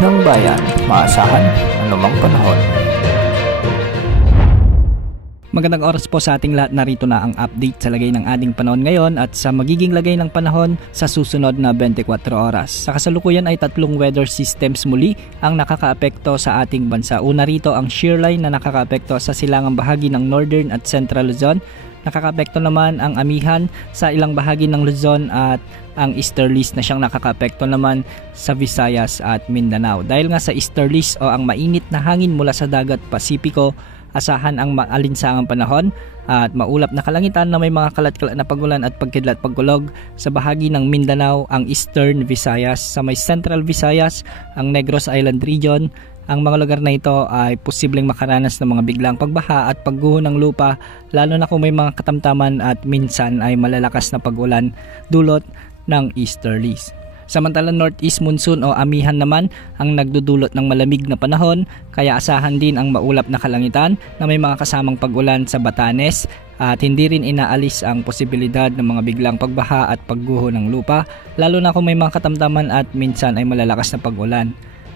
ng bayan, maasahan anumang panahon. Magandang oras po sa ating lahat. Narito na ang update sa lagay ng ating panahon ngayon at sa magiging lagay ng panahon sa susunod na 24 oras. Sa kasalukuyan ay tatlong weather systems muli ang nakakaapekto sa ating bansa. Una rito ang shear line na nakakaapekto sa silangang bahagi ng Northern at Central Luzon. Nakakaapekto naman ang amihan sa ilang bahagi ng Luzon at ang easterlies na siyang nakakaapekto naman sa Visayas at Mindanao. Dahil nga sa easterlies o ang mainit na hangin mula sa dagat Pasipiko, asahan ang maalinsangang panahon at maulap na kalangitan na may mga kalat-kalat na pagulan at pagkidlat pagkulog sa bahagi ng Mindanao, ang Eastern Visayas, sa may Central Visayas, ang Negros Island region. Ang mga lugar na ito ay posibleng makaranas ng mga biglang pagbaha at pagguho ng lupa, lalo na kung may mga katamtaman at minsan ay malalakas na pagulan dulot ng easterlies. Samantalang northeast monsoon o amihan naman ang nagdudulot ng malamig na panahon, kaya asahan din ang maulap na kalangitan na may mga kasamang pag-ulan sa Batanes at hindi rin inaalis ang posibilidad ng mga biglang pagbaha at pagguho ng lupa, lalo na kung may mga katamtaman at minsan ay malalakas na pag-ulan.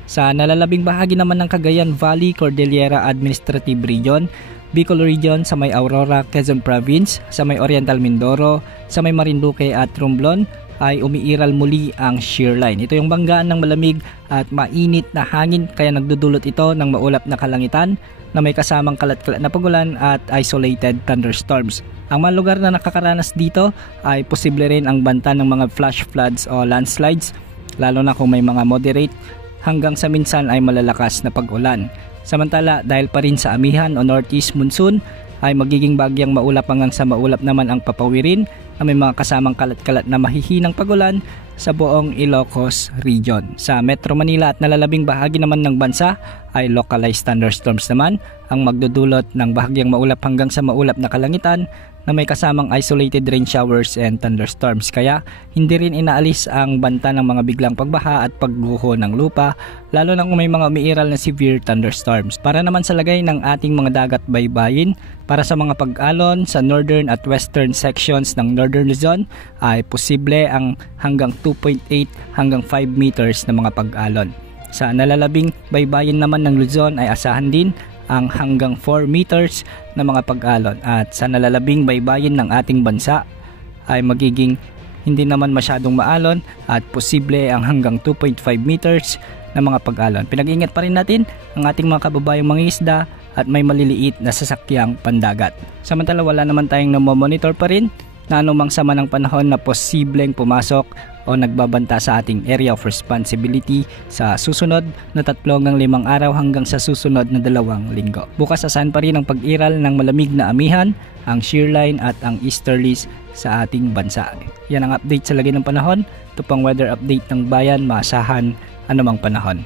Sa nalalabing bahagi naman ng Cagayan Valley, Cordillera Administrative Region, Bicol Region, sa may Aurora, Quezon Province, sa may Oriental Mindoro, sa may Marinduque at Romblon, ay umiiral muli ang shear line. Ito yung banggaan ng malamig at mainit na hangin, kaya nagdudulot ito ng maulap na kalangitan na may kasamang kalat-kalat na pagulan at isolated thunderstorms. Ang mga lugar na nakakaranas dito ay posible rin ang banta ng mga flash floods o landslides, lalo na kung may mga moderate hanggang sa minsan ay malalakas na pag-ulan. Samantala, dahil pa rin sa amihan o northeast monsoon, ay magiging bagyang maulap hanggang sa maulap naman ang papawirin na may mga kasamang kalat-kalat na mahihinang pagulan sa buong Ilocos region. Sa Metro Manila at nalalabing bahagi naman ng bansa ay localized thunderstorms naman ang magdudulot ng bahagyang maulap hanggang sa maulap na kalangitan na may kasamang isolated rain showers and thunderstorms. Kaya hindi rin inaalis ang banta ng mga biglang pagbaha at pagguho ng lupa, lalo na kung may mga umiiral na severe thunderstorms. Para naman sa lagay ng ating mga dagat baybayin, para sa mga pag-alon sa northern at western sections ng Northern Luzon ay posible ang hanggang 2.8 hanggang 5 meters na mga pag-alon. Sa nalalabing baybayin naman ng Luzon ay asahan din ang hanggang 4 meters na mga pag-alon, at sa nalalabing baybayin ng ating bansa ay magiging hindi naman masyadong maalon at posible ang hanggang 2.5 meters na mga pag-alon. Pinag-iingat pa rin natin ang ating mga kababayang mangingisda at may maliliit na sasakyang pandagat. Samantala, wala naman tayong namomonitor pa rin na anumang sama ng panahon na posibleng pumasok o nagbabanta sa ating area of responsibility sa susunod na 3 ng 5 araw hanggang sa susunod na 2 linggo. Bukas asahan pa rin ang pag-iral ng malamig na amihan, ang shear line at ang easterlies sa ating bansa. Yan ang update sa lagay ng panahon. Ito pang weather update ng bayan, maasahan anumang panahon.